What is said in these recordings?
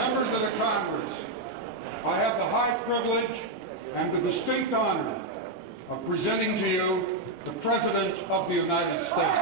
Members of the Congress, I have the high privilege and the distinct honor of presenting to you the President of the United States.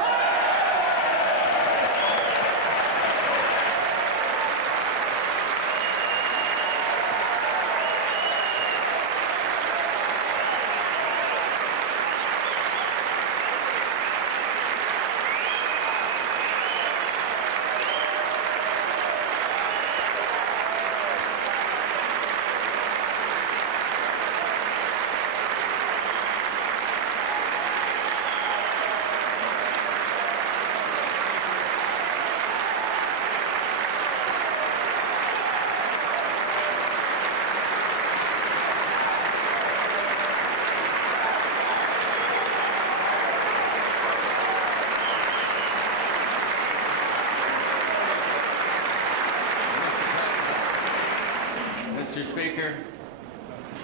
Mr. Speaker,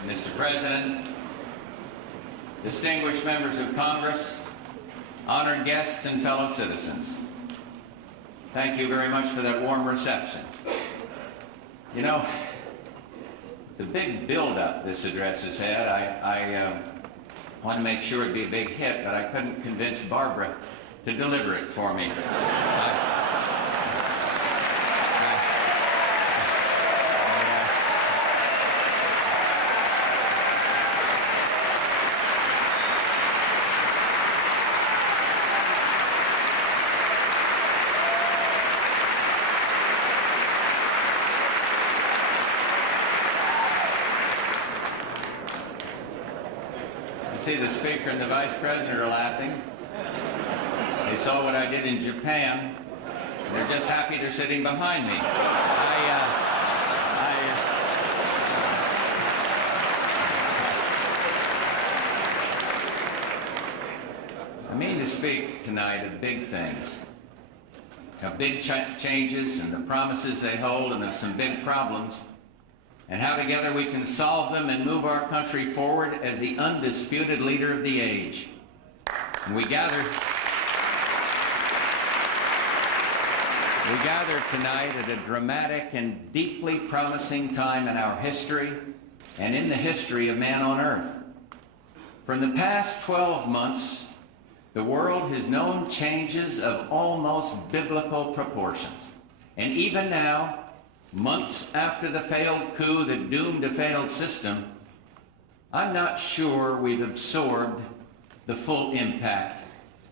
Mr. President, distinguished members of Congress, honored guests and fellow citizens, thank you very much for that warm reception. You know, the big build-up this address has had, I want to make sure it'd be a big hit, but I couldn't convince Barbara to deliver it for me. See, the Speaker and the Vice President are laughing. They saw what I did in Japan, and they're just happy they're sitting behind me. I mean to speak tonight of big things, of big changes and the promises they hold, and of some big problems, and how together we can solve them and move our country forward as the undisputed leader of the age. And we gather tonight at a dramatic and deeply promising time in our history and in the history of man on earth. For in the past 12 months, the world has known changes of almost biblical proportions. And even now, months after the failed coup that doomed a failed system, I'm not sure we've absorbed the full impact,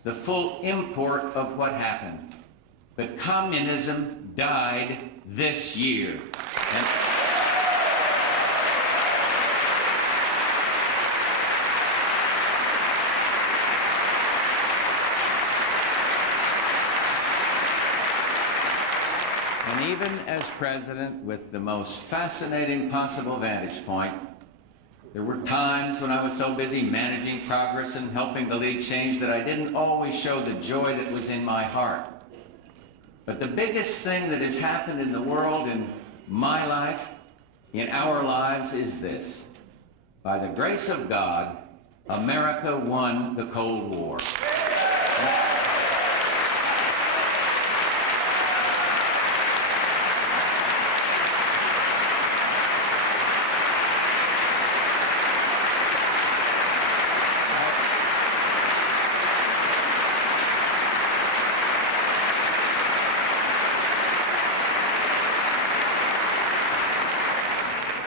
the full import of what happened. But communism died this year. And even as president, with the most fascinating possible vantage point, there were times when I was so busy managing progress and helping to lead change that I didn't always show the joy that was in my heart. But the biggest thing that has happened in the world, in my life, in our lives, is this. By the grace of God, America won the Cold War.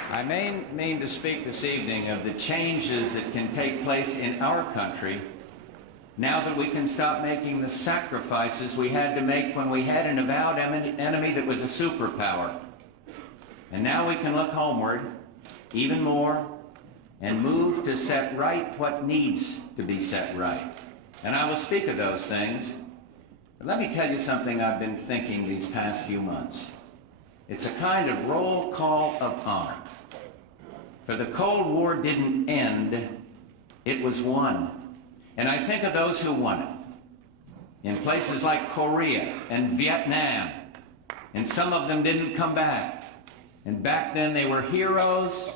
I mean to speak this evening of the changes that can take place in our country now that we can stop making the sacrifices we had to make when we had an avowed enemy that was a superpower. And now we can look homeward even more and move to set right what needs to be set right. And I will speak of those things. But let me tell you something I've been thinking these past few months. It's a kind of roll call of honor. For the Cold War didn't end, it was won. And I think of those who won it in places like Korea and Vietnam, and some of them didn't come back. And back then they were heroes,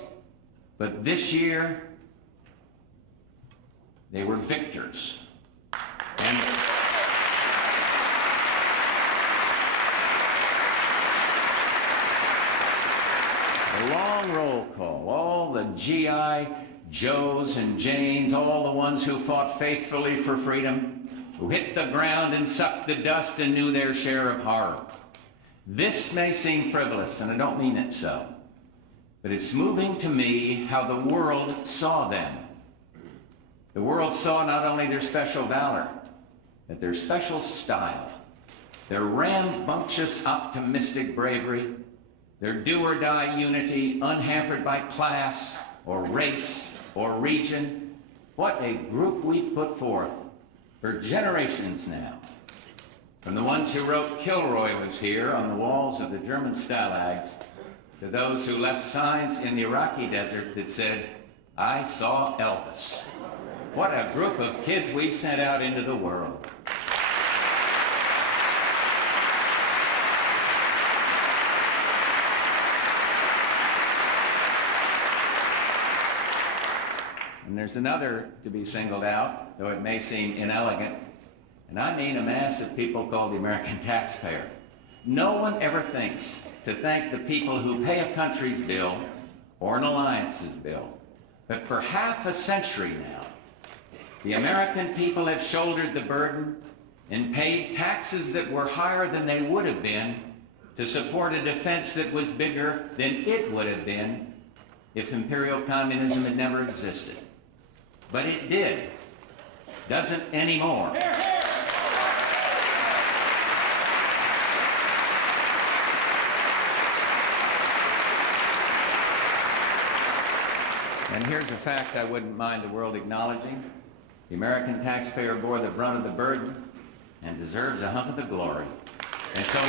but this year they were victors. And A long roll call, all the GI Joes and Janes, all the ones who fought faithfully for freedom, who hit the ground and sucked the dust and knew their share of horror. This may seem frivolous, and I don't mean it so, but it's moving to me how the world saw them. The world saw not only their special valor, but their special style, their rambunctious, optimistic bravery, their do-or-die unity unhampered by class or race or region. What a group we've put forth for generations now. From the ones who wrote "Kilroy was here" on the walls of the German stalags, to those who left signs in the Iraqi desert that said, "I saw Elvis." What a group of kids we've sent out into the world. And there's another to be singled out, though it may seem inelegant, and I mean a mass of people called the American taxpayer. No one ever thinks to thank the people who pay a country's bill or an alliance's bill. But for half a century now, the American people have shouldered the burden and paid taxes that were higher than they would have been to support a defense that was bigger than it would have been if imperial communism had never existed. But it did. Doesn't anymore. And here's a fact I wouldn't mind the world acknowledging. The American taxpayer bore the brunt of the burden and deserves a hunk of the glory. And so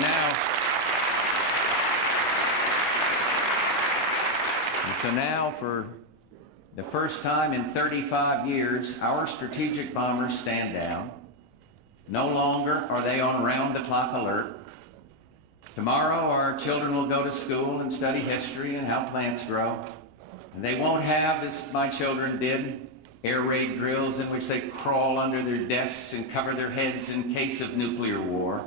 now, for the first time in 35 years, our strategic bombers stand down. No longer are they on round-the-clock alert. Tomorrow, our children will go to school and study history and how plants grow. And they won't have, as my children did, air raid drills in which they crawl under their desks and cover their heads in case of nuclear war.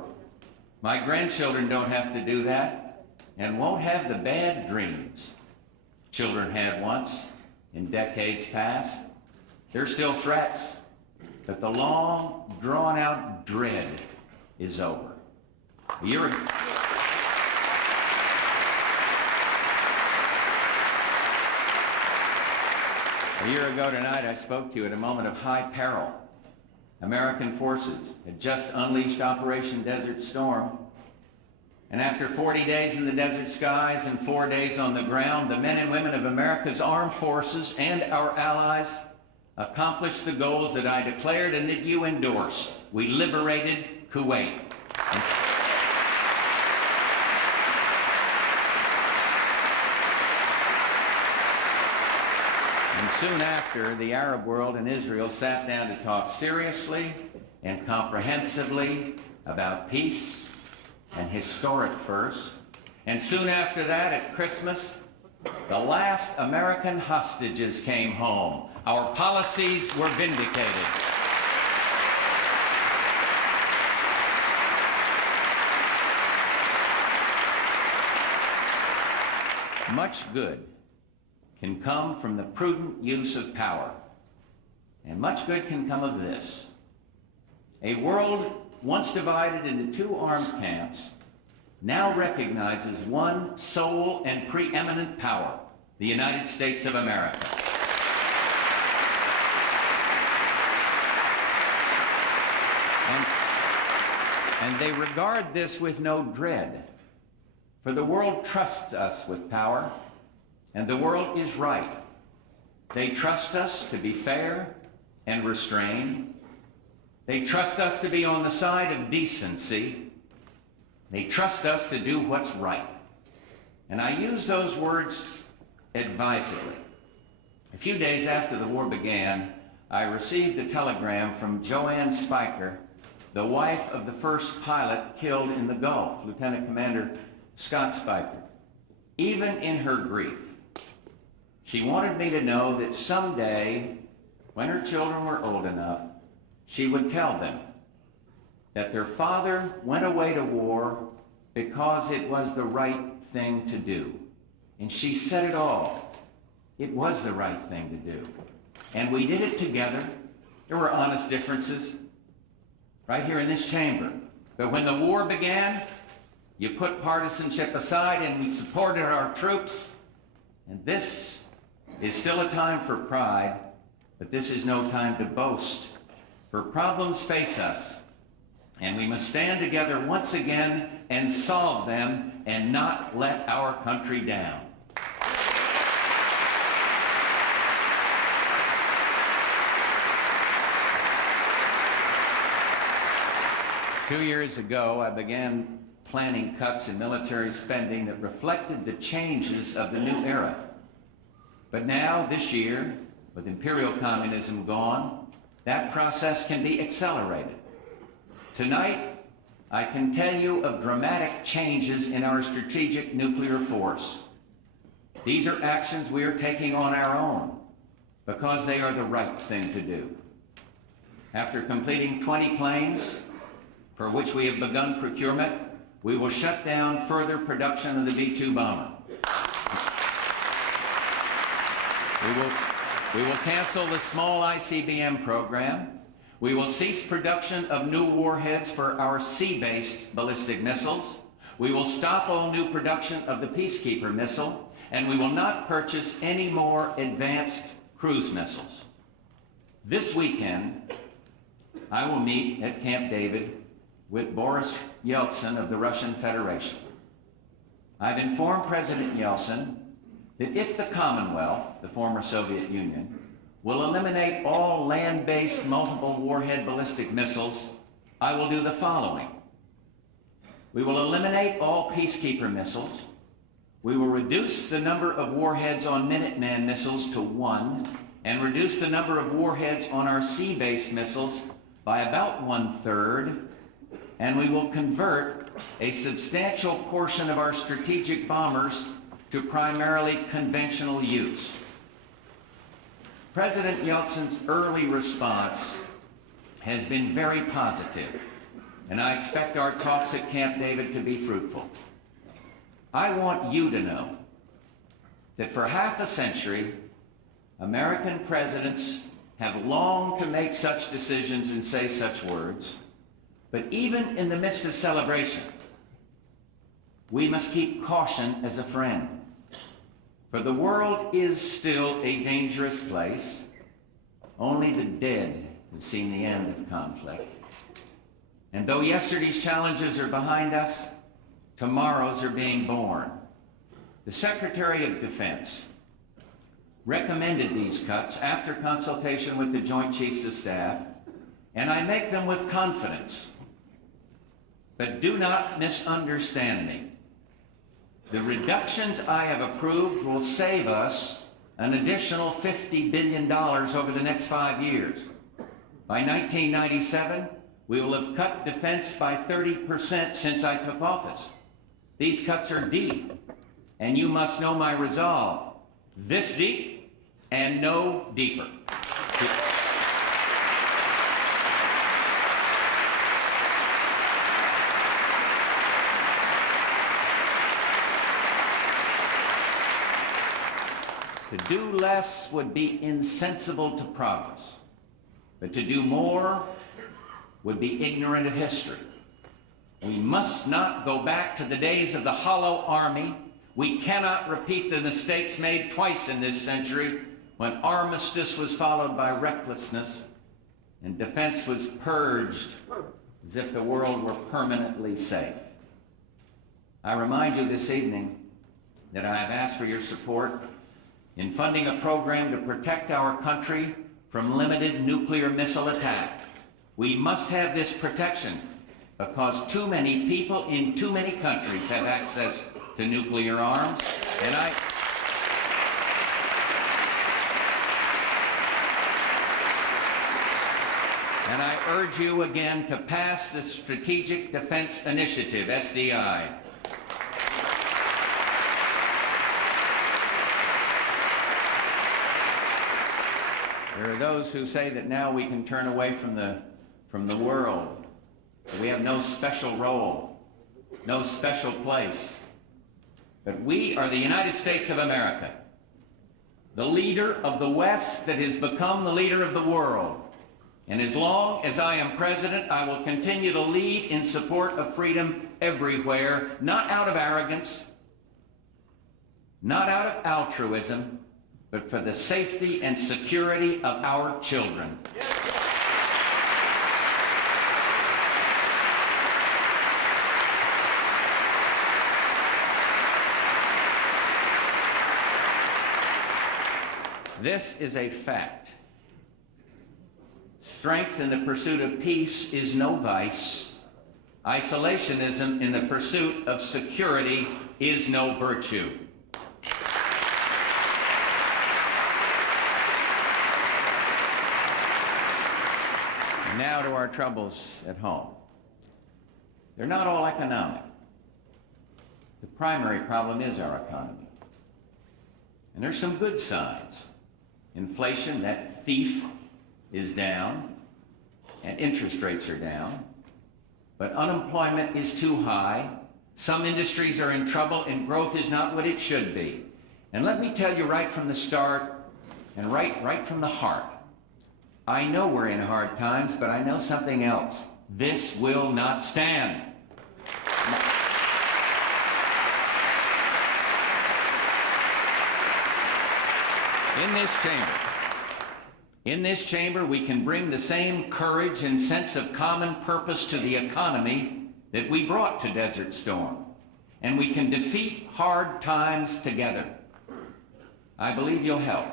My grandchildren don't have to do that and won't have the bad dreams children had once in decades past. They're still threats, but the long, drawn-out dread is over. A year ago tonight, I spoke to you at a moment of high peril. American forces had just unleashed Operation Desert Storm. And after 40 days in the desert skies and 4 days on the ground, the men and women of America's armed forces and our allies accomplished the goals that I declared and that you endorsed. We liberated Kuwait. And soon after, the Arab world and Israel sat down to talk seriously and comprehensively about peace and historic first. And soon after that, at Christmas, the last American hostages came home. Our policies were vindicated. Much good can come from the prudent use of power, and much good can come of this. A world once divided into two armed camps now recognizes one sole and preeminent power, the United States of America. And they regard this with no dread, for the world trusts us with power, and the world is right. They trust us to be fair and restrained. They trust us to be on the side of decency. They trust us to do what's right. And I use those words advisedly. A few days after the war began, I received a telegram from Joanne Spiker, the wife of the first pilot killed in the Gulf, Lieutenant Commander Scott Spiker. Even in her grief, she wanted me to know that someday, when her children were old enough, she would tell them that their father went away to war because it was the right thing to do. And she said it all. It was the right thing to do. And we did it together. There were honest differences right here in this chamber. But when the war began, you put partisanship aside and we supported our troops. And this is still a time for pride, but this is no time to boast. For problems face us, and we must stand together once again and solve them and not let our country down. 2 years ago, I began planning cuts in military spending that reflected the changes of the new era. But now, this year, with imperial communism gone, that process can be accelerated. Tonight, I can tell you of dramatic changes in our strategic nuclear force. These are actions we are taking on our own because they are the right thing to do. After completing 20 planes, for which we have begun procurement, we will shut down further production of the B-2 bomber. We will cancel the small ICBM program. We will cease production of new warheads for our sea-based ballistic missiles. We will stop all new production of the Peacekeeper missile, and we will not purchase any more advanced cruise missiles. This weekend, I will meet at Camp David with Boris Yeltsin of the Russian Federation. I've informed President Yeltsin that if the Commonwealth, the former Soviet Union, will eliminate all land-based multiple warhead ballistic missiles, I will do the following. We will eliminate all Peacekeeper missiles. We will reduce the number of warheads on Minuteman missiles to 1 and reduce the number of warheads on our sea-based missiles by about 1/3, and we will convert a substantial portion of our strategic bombers to primarily conventional use. President Yeltsin's early response has been very positive, and I expect our talks at Camp David to be fruitful. I want you to know that for half a century, American presidents have longed to make such decisions and say such words, but even in the midst of celebration, we must keep caution as a friend. For the world is still a dangerous place. Only the dead have seen the end of conflict. And though yesterday's challenges are behind us, tomorrow's are being born. The Secretary of Defense recommended these cuts after consultation with the Joint Chiefs of Staff, and I make them with confidence. But do not misunderstand me. The reductions I have approved will save us an additional $50 billion over the next 5 years. By 1997, we will have cut defense by 30% since I took office. These cuts are deep, and you must know my resolve. This deep and no deeper. To do less would be insensible to progress, but to do more would be ignorant of history. We must not go back to the days of the hollow army. We cannot repeat the mistakes made twice in this century when armistice was followed by recklessness and defense was purged as if the world were permanently safe. I remind you this evening that I have asked for your support in funding a program to protect our country from limited nuclear missile attack. We must have this protection because too many people in too many countries have access to nuclear arms, and I urge you again to pass the Strategic Defense Initiative, SDI. There are those who say that now we can turn away from the world, that we have no special role, no special place. But we are the United States of America, the leader of the West that has become the leader of the world. And as long as I am president, I will continue to lead in support of freedom everywhere, not out of arrogance, not out of altruism, but for the safety and security of our children. This is a fact. Strength in the pursuit of peace is no vice. Isolationism in the pursuit of security is no virtue. And now to our troubles at home. They're not all economic. The primary problem is our economy. And there's some good signs. Inflation, that thief, is down, and interest rates are down. But unemployment is too high. Some industries are in trouble, and growth is not what it should be. And let me tell you right from the start, and right from the heart, I know we're in hard times, but I know something else. This will not stand. In this chamber, we can bring the same courage and sense of common purpose to the economy that we brought to Desert Storm. And we can defeat hard times together. I believe you'll help.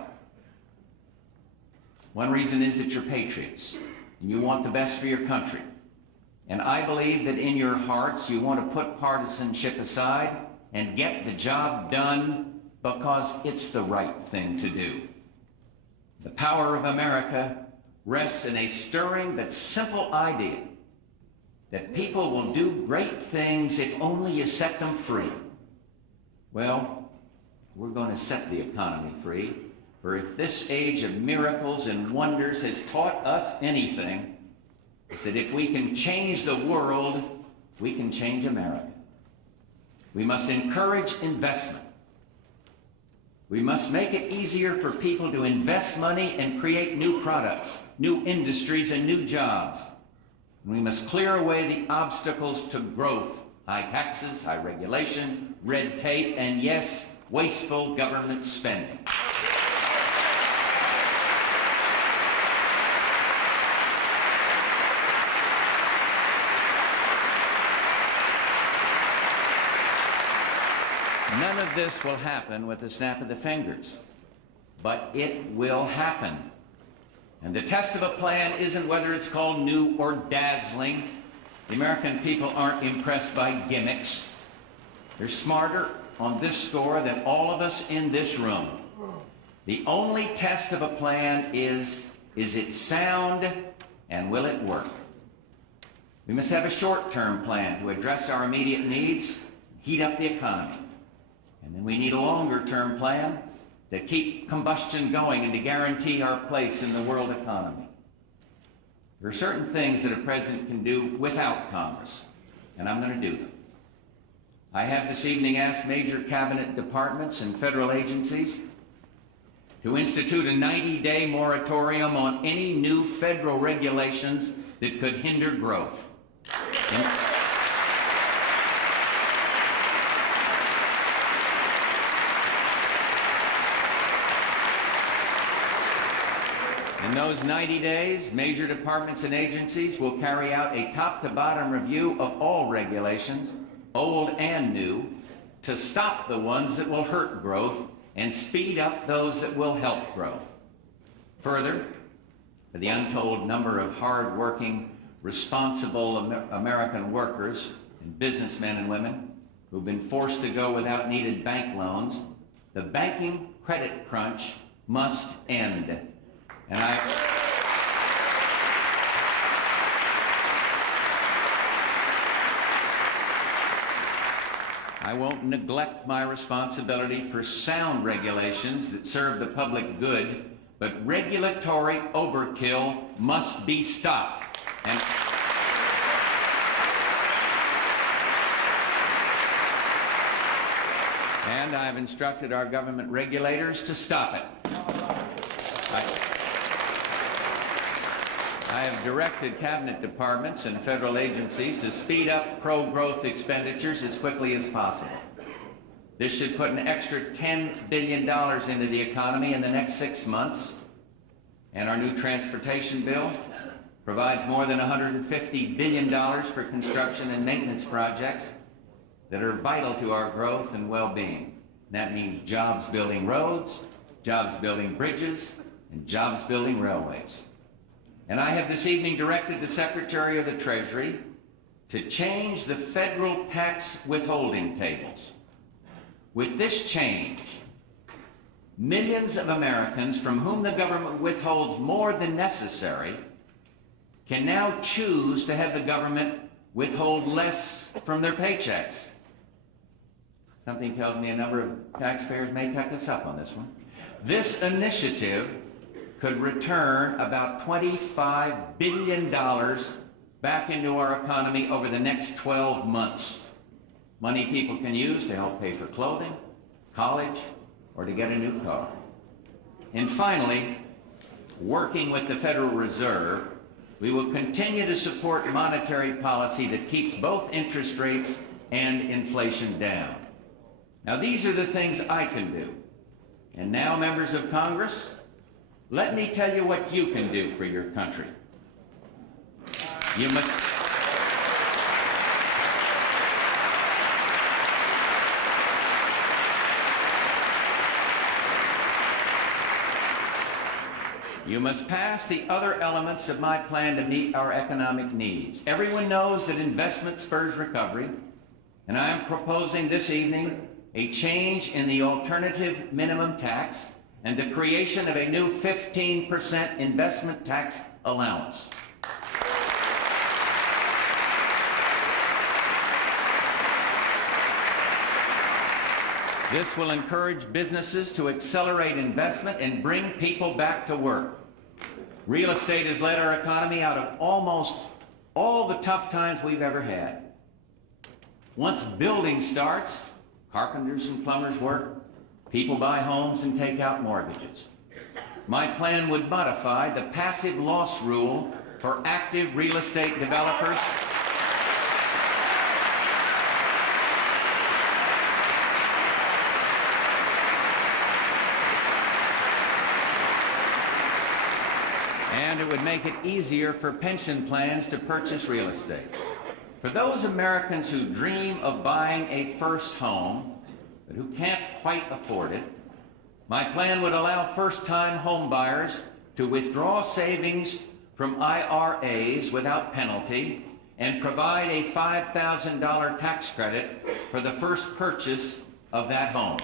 One reason is that you're patriots, and you want the best for your country. And I believe that in your hearts, you want to put partisanship aside and get the job done because it's the right thing to do. The power of America rests in a stirring but simple idea that people will do great things if only you set them free. Well, we're going to set the economy free, for if this age of miracles and wonders has taught us anything, it's that if we can change the world, we can change America. We must encourage investment. We must make it easier for people to invest money and create new products, new industries, and new jobs. And we must clear away the obstacles to growth, high taxes, high regulation, red tape, and yes, wasteful government spending. None of this will happen with a snap of the fingers, but it will happen. And the test of a plan isn't whether it's called new or dazzling. The American people aren't impressed by gimmicks. They're smarter on this score than all of us in this room. The only test of a plan is it sound and will it work? We must have a short-term plan to address our immediate needs, heat up the economy. And then we need a longer-term plan to keep combustion going and to guarantee our place in the world economy. There are certain things that a president can do without Congress, and I'm going to do them. I have this evening asked major cabinet departments and federal agencies to institute a 90-day moratorium on any new federal regulations that could hinder growth. In those 90 days, major departments and agencies will carry out a top-to-bottom review of all regulations, old and new, to stop the ones that will hurt growth and speed up those that will help growth. Further, for the untold number of hard-working, responsible American workers and businessmen and women who've been forced to go without needed bank loans, the banking credit crunch must end. And I won't neglect my responsibility for sound regulations that serve the public good, but regulatory overkill must be stopped. And I've instructed our government regulators to stop it. I have directed cabinet departments and federal agencies to speed up pro-growth expenditures as quickly as possible. This should put an extra $10 billion into the economy in the next 6 months. And our new transportation bill provides more than $150 billion for construction and maintenance projects that are vital to our growth and well-being. That means jobs building roads, jobs building bridges, and jobs building railways. And I have this evening directed the Secretary of the Treasury to change the federal tax withholding tables. With this change, millions of Americans from whom the government withholds more than necessary can now choose to have the government withhold less from their paychecks. Something tells me a number of taxpayers may take us up on this one. This initiative could return about $25 billion back into our economy over the next 12 months. Money people can use to help pay for clothing, college, or to get a new car. And finally, working with the Federal Reserve, we will continue to support monetary policy that keeps both interest rates and inflation down. Now, these are the things I can do. And now, members of Congress, let me tell you what you can do for your country. You must pass the other elements of my plan to meet our economic needs. Everyone knows that investment spurs recovery, and I am proposing this evening a change in the alternative minimum tax and the creation of a new 15% investment tax allowance. This will encourage businesses to accelerate investment and bring people back to work. Real estate has led our economy out of almost all the tough times we've ever had. Once building starts, carpenters and plumbers work, people buy homes and take out mortgages. My plan would modify the passive loss rule for active real estate developers and it would make it easier for pension plans to purchase real estate. For those Americans who dream of buying a first home, but who can't quite afford it, my plan would allow first-time home buyers to withdraw savings from IRAs without penalty and provide a $5,000 tax credit for the first purchase of that home.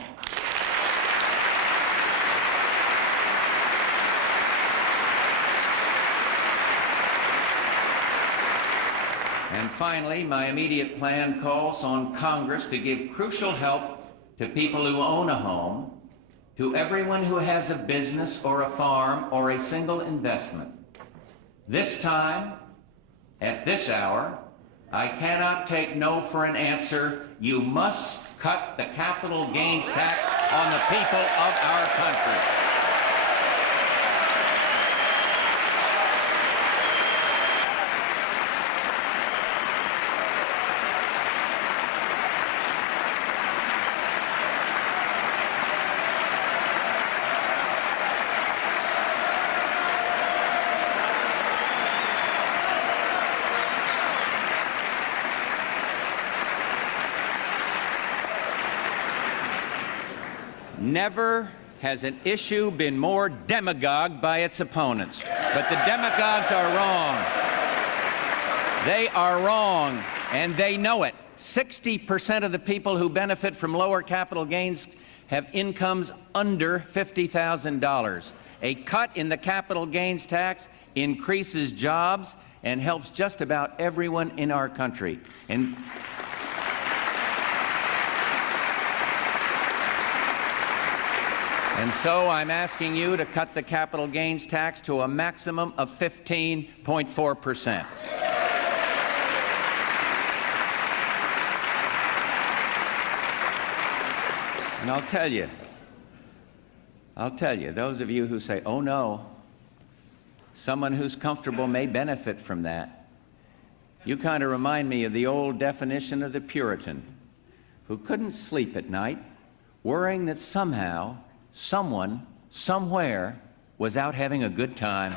And finally, my immediate plan calls on Congress to give crucial help to people who own a home, to everyone who has a business or a farm or a single investment. This time, at this hour, I cannot take no for an answer. You must cut the capital gains tax on the people of our country. Never has an issue been more demagogued by its opponents. But the demagogues are wrong. They are wrong, and they know it. 60% of the people who benefit from lower capital gains have incomes under $50,000. A cut in the capital gains tax increases jobs and helps just about everyone in our country. And so I'm asking you to cut the capital gains tax to a maximum of 15.4%. And I'll tell you, those of you who say, oh no, someone who's comfortable may benefit from that, you kind of remind me of the old definition of the Puritan, who couldn't sleep at night, worrying that somehow, someone, somewhere, was out having a good time.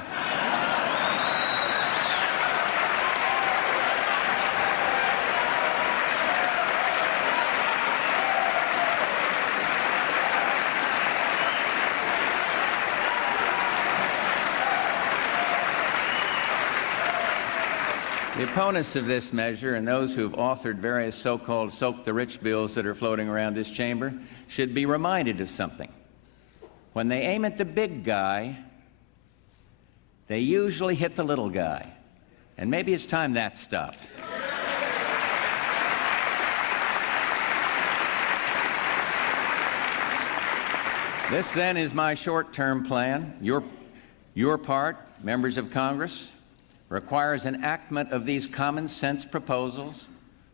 The opponents of this measure and those who have authored various so-called soak the rich bills that are floating around this chamber should be reminded of something. When they aim at the big guy, they usually hit the little guy. And maybe it's time that stopped. This then is my short-term plan. Your part, members of Congress, requires enactment of these common-sense proposals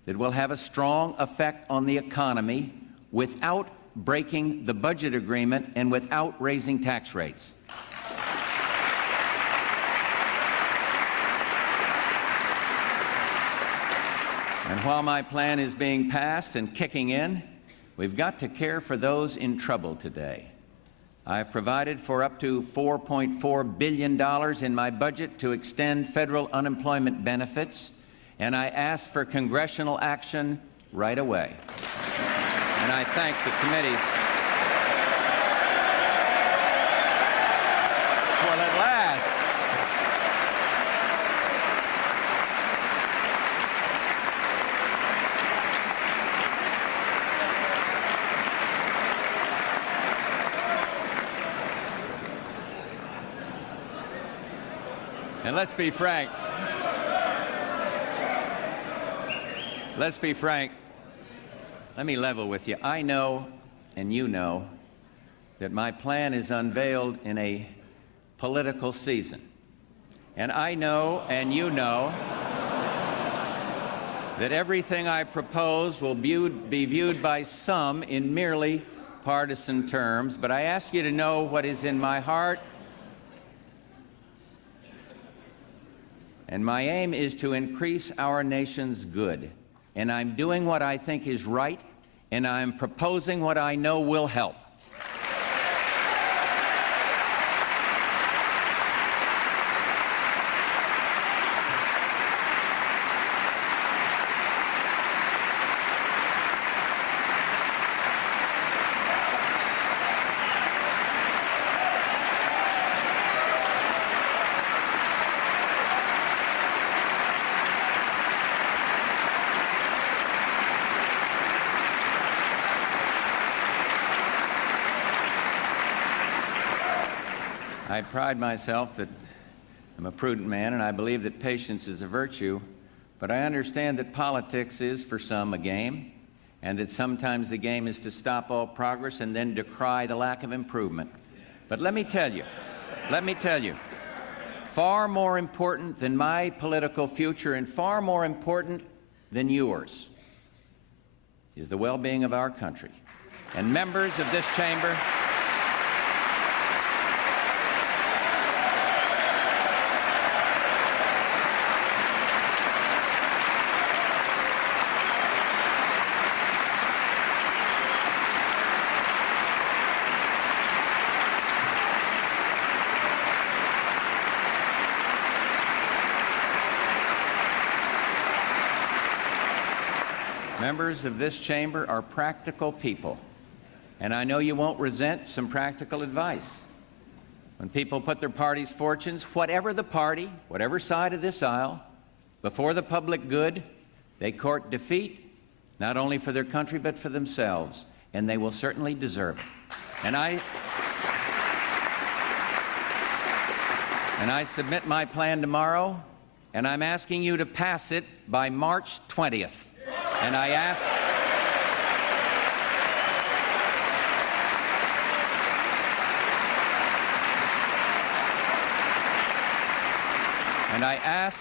that will have a strong effect on the economy without breaking the budget agreement and without raising tax rates. And while my plan is being passed and kicking in, we've got to care for those in trouble today. I've provided for up to $4.4 billion in my budget to extend federal unemployment benefits, and I ask for congressional action right away. And I thank the committees for at last and let's be frank. Let me level with you. I know, and you know, that my plan is unveiled in a political season. And I know, and you know, that everything I propose will be viewed by some in merely partisan terms, but I ask you to know what is in my heart. And my aim is to increase our nation's good. And I'm doing what I think is right, and I'm proposing what I know will help. I pride myself that I'm a prudent man, and I believe that patience is a virtue, but I understand that politics is, for some, a game, and that sometimes the game is to stop all progress and then decry the lack of improvement. But let me tell you, far more important than my political future and far more important than yours is the well-being of our country. And members of this chamber, members of this chamber are practical people, and I know you won't resent some practical advice. When people put their party's fortunes, whatever the party, whatever side of this aisle, before the public good, they court defeat, not only for their country but for themselves, and they will certainly deserve it. And I submit my plan tomorrow, and I'm asking you to pass it by March 20th. And I ask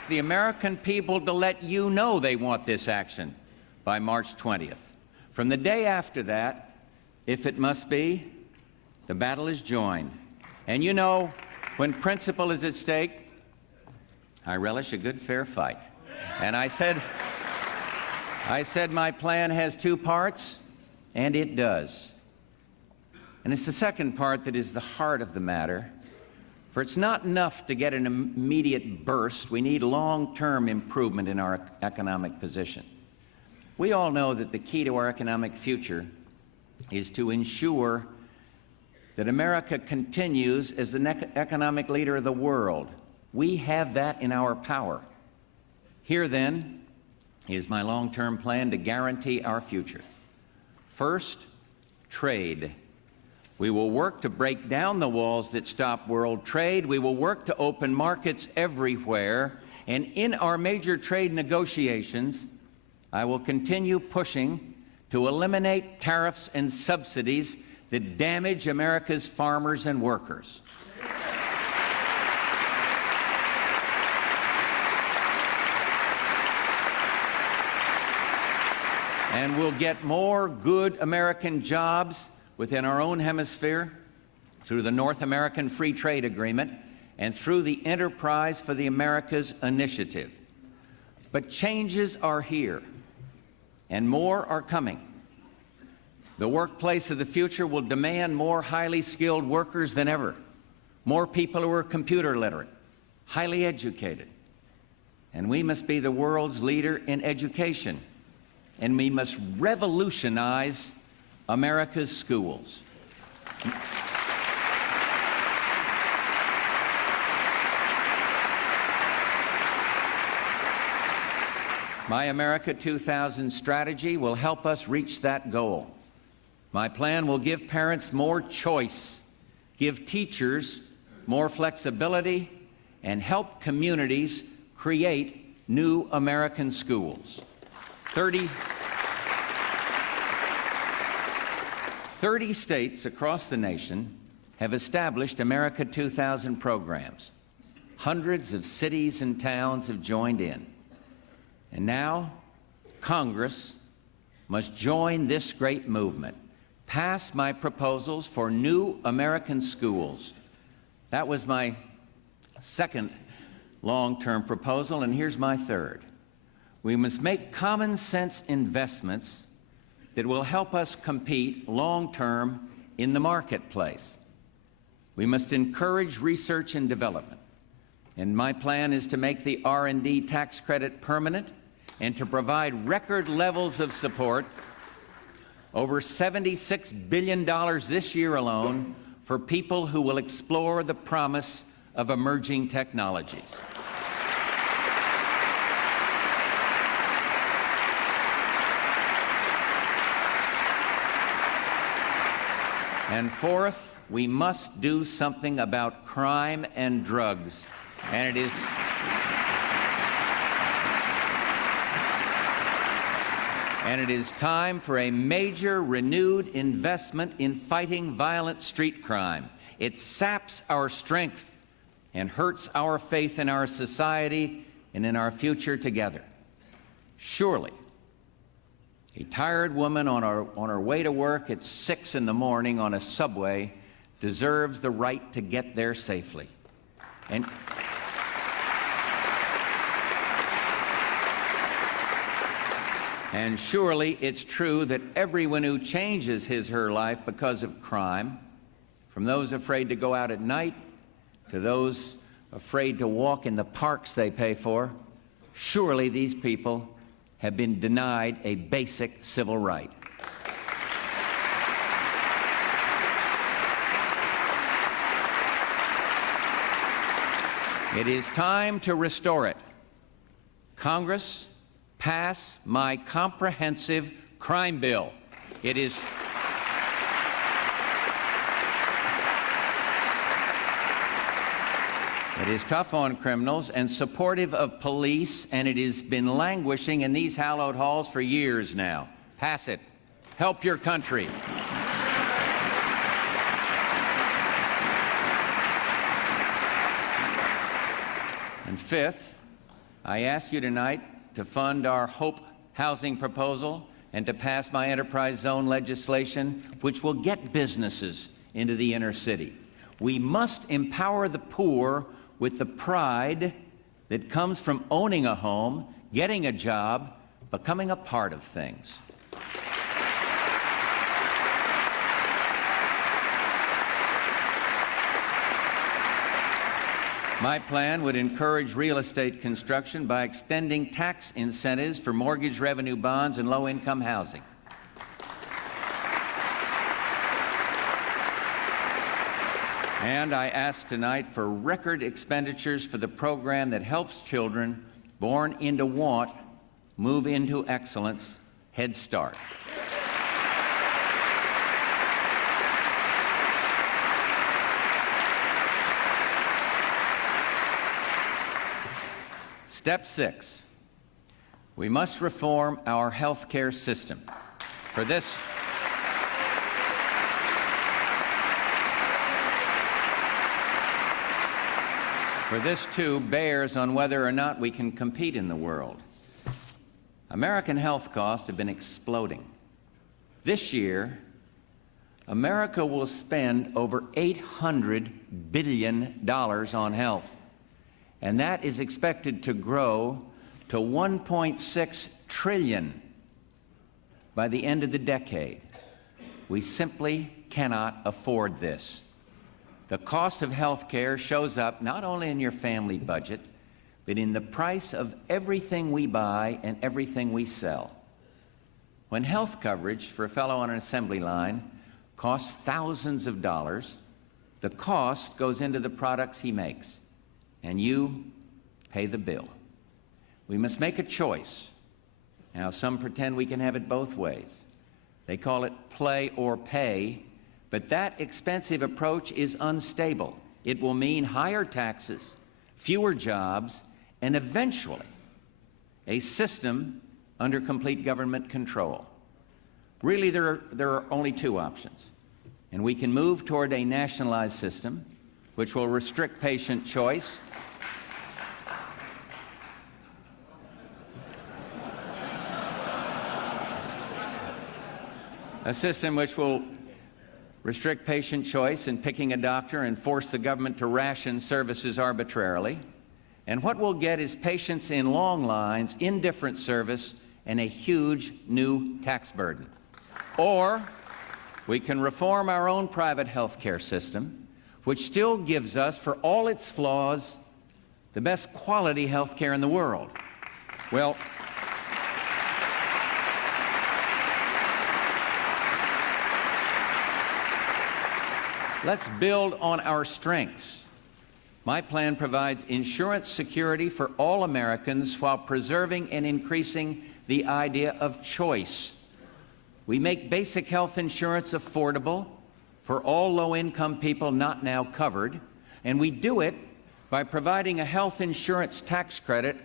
the American people to let you know they want this action by March 20th. From the day after that, If it must be, the battle is joined. And you know, when principle is at stake, I relish a good fair fight. And I said my plan has two parts, and it does. And it's the second part that is the heart of the matter. For it's not enough to get an immediate burst. We need long-term improvement in our economic position. We all know that the key to our economic future is to ensure that America continues as the economic leader of the world. We have that in our power. Here, then, is my long-term plan to guarantee our future. First, trade. We will work to break down the walls that stop world trade. We will work to open markets everywhere. And in our major trade negotiations, I will continue pushing to eliminate tariffs and subsidies that damage America's farmers and workers. And we'll get more good American jobs within our own hemisphere through the North American Free Trade Agreement and through the Enterprise for the Americas initiative. But changes are here, and more are coming. The workplace of the future will demand more highly skilled workers than ever, more people who are computer literate, highly educated. And we must be the world's leader in education, and we must revolutionize America's schools. My America 2000 strategy will help us reach that goal. My plan will give parents more choice, give teachers more flexibility, and help communities create new American schools. 30 states across the nation have established America 2000 programs. Hundreds of cities and towns have joined in. And now, Congress must join this great movement, pass my proposals for new American schools. That was my second long-term proposal, and here's my third. We must make common sense investments that will help us compete long-term in the marketplace. We must encourage research and development. And my plan is to make the R&D tax credit permanent and to provide record levels of support, over $76 billion this year alone, for people who will explore the promise of emerging technologies. And fourth, we must do something about crime and drugs. And it is time for a major renewed investment in fighting violent street crime. It saps our strength and hurts our faith in our society and in our future together. Surely, a tired woman on her way to work at 6 in the morning on a subway deserves the right to get there safely. And surely it's true that everyone who changes his or her life because of crime, from those afraid to go out at night to those afraid to walk in the parks they pay for, surely these people have been denied a basic civil right. It is time to restore it. Congress, pass my comprehensive crime bill. It is tough on criminals and supportive of police, and it has been languishing in these hallowed halls for years now. Pass it. Help your country. And fifth, I ask you tonight to fund our Hope housing proposal and to pass my enterprise zone legislation, which will get businesses into the inner city. We must empower the poor with the pride that comes from owning a home, getting a job, becoming a part of things. My plan would encourage real estate construction by extending tax incentives for mortgage revenue bonds and low-income housing. And I ask tonight for record expenditures for the program that helps children born into want move into excellence, Head Start. Step 6, we must reform our health care system. For this too bears on whether or not we can compete in the world. American health costs have been exploding. This year, America will spend over $800 billion on health. And that is expected to grow to $1.6 trillion by the end of the decade. We simply cannot afford this. The cost of health care shows up not only in your family budget, but in the price of everything we buy and everything we sell. When health coverage for a fellow on an assembly line costs thousands of dollars, the cost goes into the products he makes, and you pay the bill. We must make a choice. Now, some pretend we can have it both ways. They call it play or pay, but that expensive approach is unstable. It will mean higher taxes, fewer jobs, and eventually a system under complete government control. Really, there are only two options. And we can move toward a nationalized system, which will restrict patient choice, a system which will restrict patient choice in picking a doctor and force the government to ration services arbitrarily. And what we'll get is patients in long lines, indifferent service, and a huge new tax burden. Or we can reform our own private health care system, which still gives us, for all its flaws, the best quality health care in the world. Well, let's build on our strengths. My plan provides insurance security for all Americans while preserving and increasing the idea of choice. We make basic health insurance affordable for all low-income people not now covered, and we do it by providing a health insurance tax credit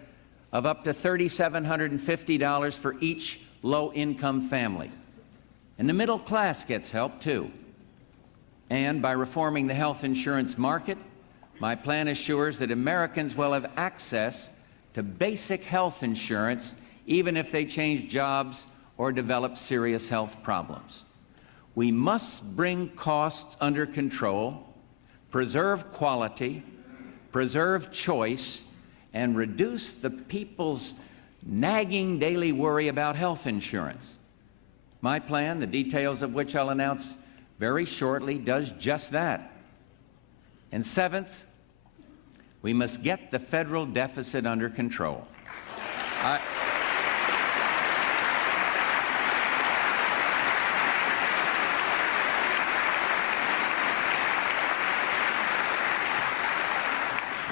of up to $3,750 for each low-income family. And the middle class gets help, too. And by reforming the health insurance market, my plan assures that Americans will have access to basic health insurance even if they change jobs or develop serious health problems. We must bring costs under control, preserve quality, preserve choice, and reduce the people's nagging daily worry about health insurance. My plan, the details of which I'll announce very shortly, does just that. And seventh, we must get the federal deficit under control.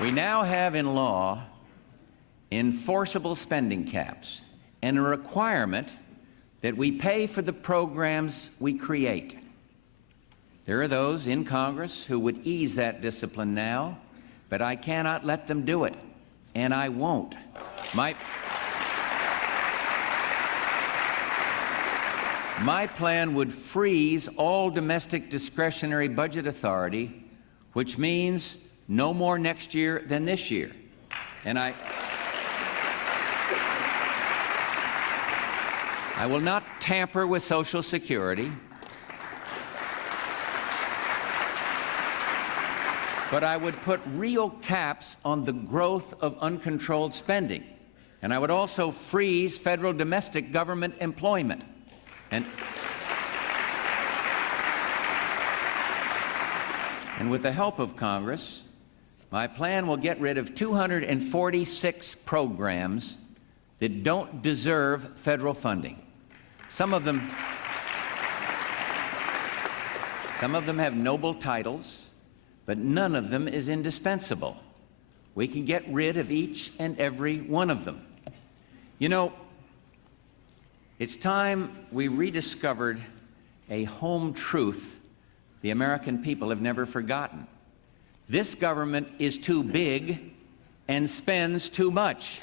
We now have in law enforceable spending caps and a requirement that we pay for the programs we create. There are those in Congress who would ease that discipline now, but I cannot let them do it, and I won't. My plan would freeze all domestic discretionary budget authority, which means no more next year than this year. I will not tamper with Social Security. But I would put real caps on the growth of uncontrolled spending. And I would also freeze federal domestic government employment. And with the help of Congress, my plan will get rid of 246 programs that don't deserve federal funding. Some of them have noble titles, but none of them is indispensable. We can get rid of each and every one of them. You know, it's time we rediscovered a home truth the American people have never forgotten. This government is too big and spends too much.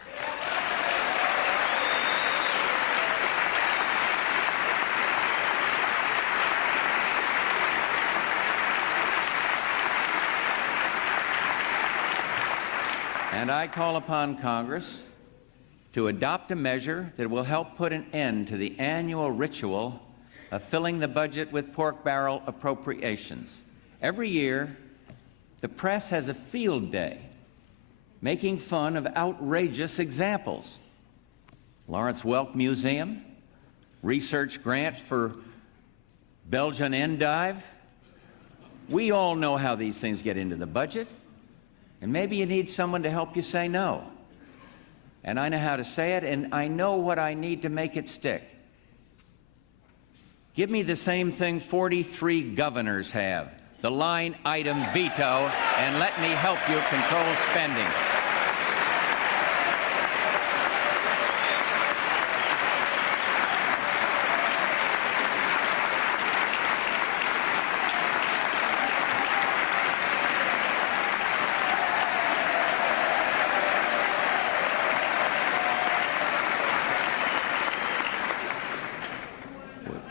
And I call upon Congress to adopt a measure that will help put an end to the annual ritual of filling the budget with pork barrel appropriations. Every year, the press has a field day making fun of outrageous examples. Lawrence Welk Museum, research grants for Belgian endive. We all know how these things get into the budget. And maybe you need someone to help you say no. And I know how to say it, and I know what I need to make it stick. Give me the same thing 43 governors have, the line item veto, and let me help you control spending.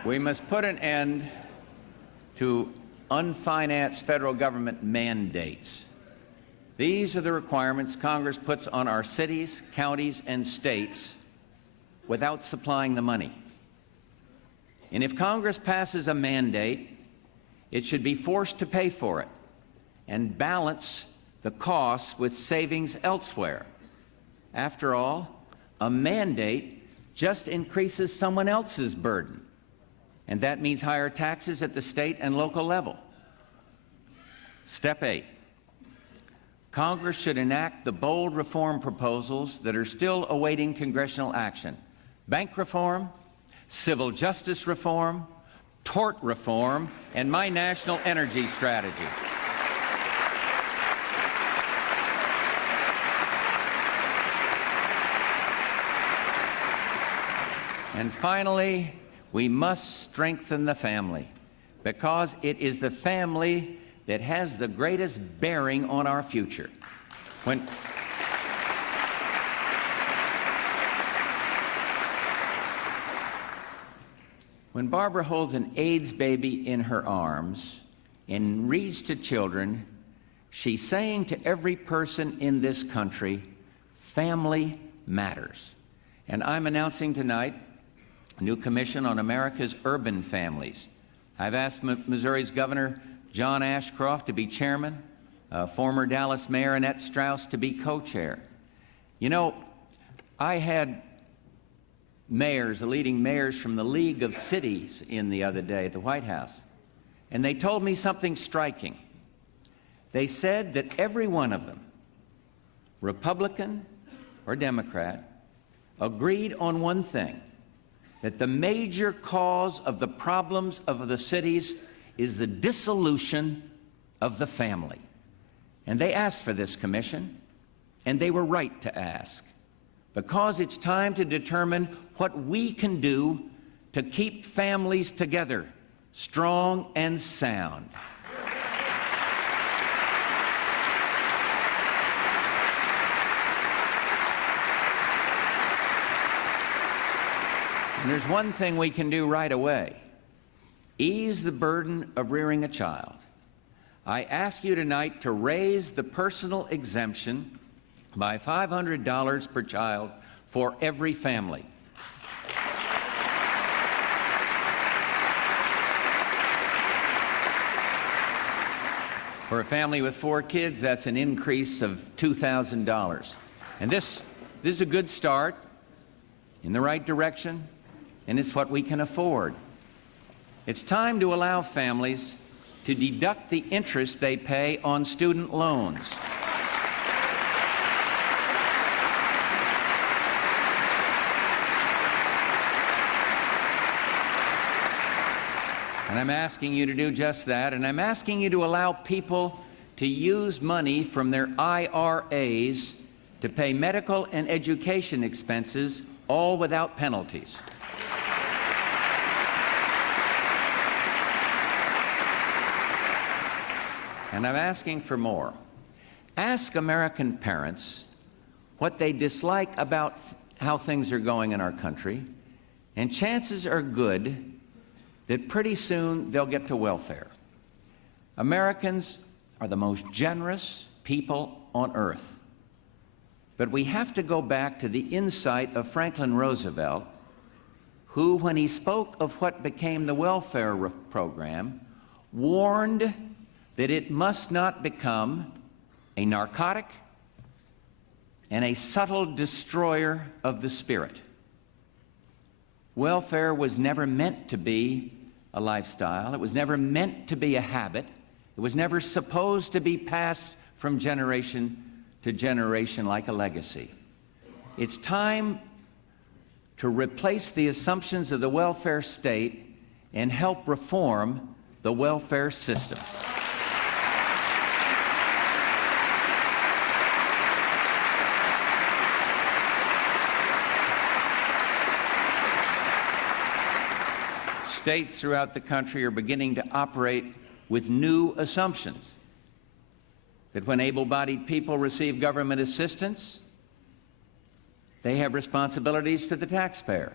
We must put an end to unfinanced federal government mandates. These are the requirements Congress puts on our cities, counties, and states without supplying the money. And if Congress passes a mandate, it should be forced to pay for it and balance the costs with savings elsewhere. After all, a mandate just increases someone else's burden. And that means higher taxes at the state and local level. Step 8. Congress should enact the bold reform proposals that are still awaiting congressional action. Bank reform, civil justice reform, tort reform, and my national energy strategy. And finally, we must strengthen the family, because it is the family that has the greatest bearing on our future. When Barbara holds an AIDS baby in her arms and reads to children, she's saying to every person in this country, family matters. And I'm announcing tonight a new commission on America's urban families. I've asked Missouri's Governor John Ashcroft to be chairman, former Dallas Mayor Annette Strauss to be co-chair. You know, I had mayors, the leading mayors from the League of Cities in the other day at the White House, and they told me something striking. They said that every one of them, Republican or Democrat, agreed on one thing, that the major cause of the problems of the cities is the dissolution of the family. And they asked for this commission, and they were right to ask, because it's time to determine what we can do to keep families together, strong and sound. And there's one thing we can do right away: ease the burden of rearing a child. I ask you tonight to raise the personal exemption by $500 per child for every family. For a family with 4 kids, that's an increase of $2,000. And this is a good start in the right direction, and it's what we can afford. It's time to allow families to deduct the interest they pay on student loans. And I'm asking you to do just that, and I'm asking you to allow people to use money from their IRAs to pay medical and education expenses, all without penalties. And I'm asking for more. Ask American parents what they dislike about how things are going in our country, and chances are good that pretty soon they'll get to welfare. Americans are the most generous people on earth. But we have to go back to the insight of Franklin Roosevelt, who, when he spoke of what became the welfare program, warned that it must not become a narcotic and a subtle destroyer of the spirit. Welfare was never meant to be a lifestyle. It was never meant to be a habit. It was never supposed to be passed from generation to generation like a legacy. It's time to replace the assumptions of the welfare state and help reform the welfare system. States throughout the country are beginning to operate with new assumptions that when able-bodied people receive government assistance, they have responsibilities to the taxpayer,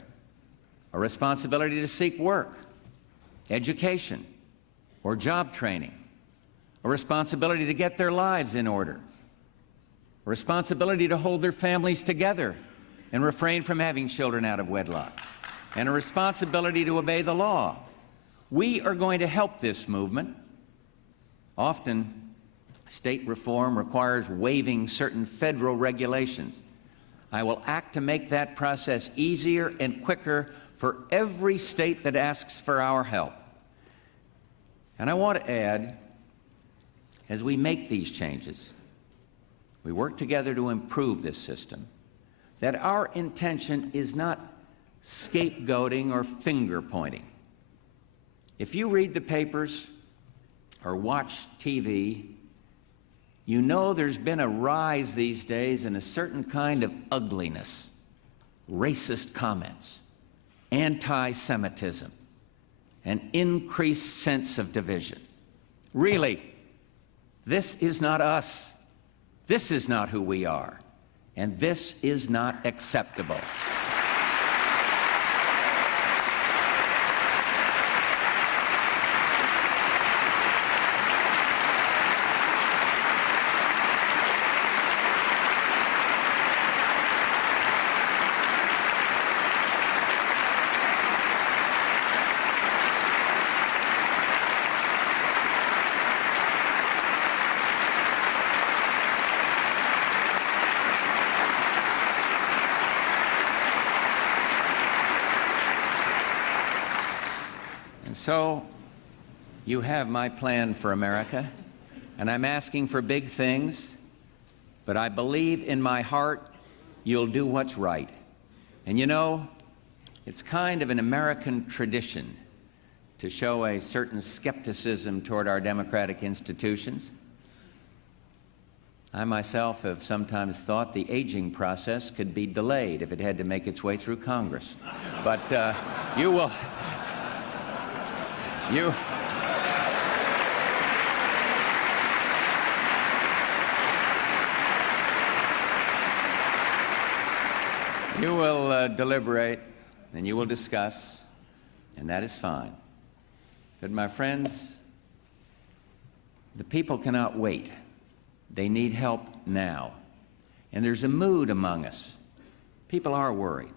a responsibility to seek work, education, or job training, a responsibility to get their lives in order, a responsibility to hold their families together and refrain from having children out of wedlock, and a responsibility to obey the law. We are going to help this movement. Often, state reform requires waiving certain federal regulations. I will act to make that process easier and quicker for every state that asks for our help. And I want to add, as we make these changes, we work together to improve this system, that our intention is not scapegoating or finger-pointing. If you read the papers or watch TV, you know there's been a rise these days in a certain kind of ugliness, racist comments, anti-Semitism, an increased sense of division. Really, this is not us. This is not who we are. And this is not acceptable. And so, you have my plan for America, and I'm asking for big things, but I believe in my heart you'll do what's right. And you know, it's kind of an American tradition to show a certain skepticism toward our democratic institutions. I myself have sometimes thought the aging process could be delayed if it had to make its way through Congress. But you will... You will deliberate, and you will discuss, and that is fine. But my friends, the people cannot wait. They need help now. And there's a mood among us. People are worried.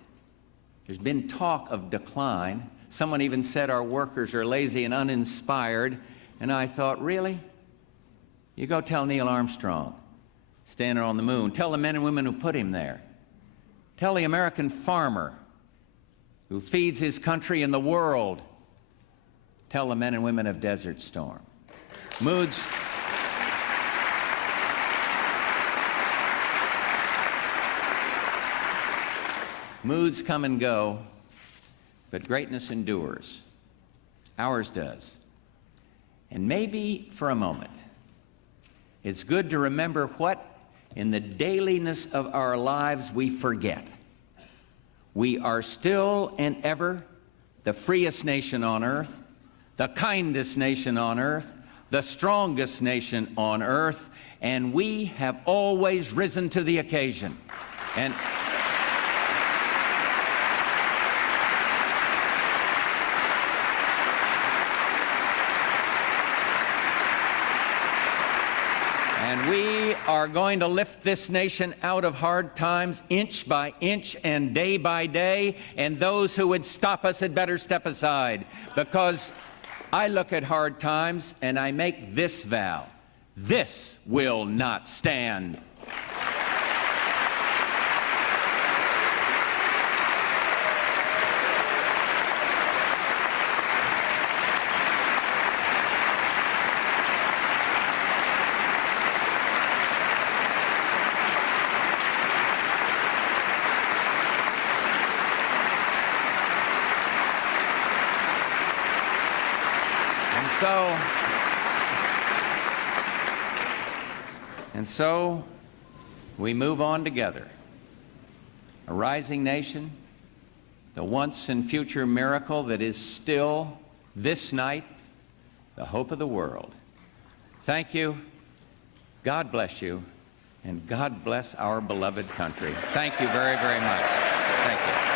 There's been talk of decline. Someone even said our workers are lazy and uninspired, and I thought, really? You go tell Neil Armstrong, standing on the moon. Tell the men and women who put him there. Tell the American farmer who feeds his country and the world. Tell the men and women of Desert Storm. Moods come and go, but greatness endures. Ours does. And maybe for a moment, it's good to remember what, in the dailiness of our lives, we forget. We are still and ever the freest nation on earth, the kindest nation on earth, the strongest nation on earth, and we have always risen to the occasion. And we are going to lift this nation out of hard times inch by inch and day by day, and those who would stop us had better step aside, because I look at hard times and I make this vow: this will not stand. And so we move on together, a rising nation, the once and future miracle that is still this night the hope of the world. Thank you, God bless you, and God bless our beloved country. Thank you very, very much. Thank you.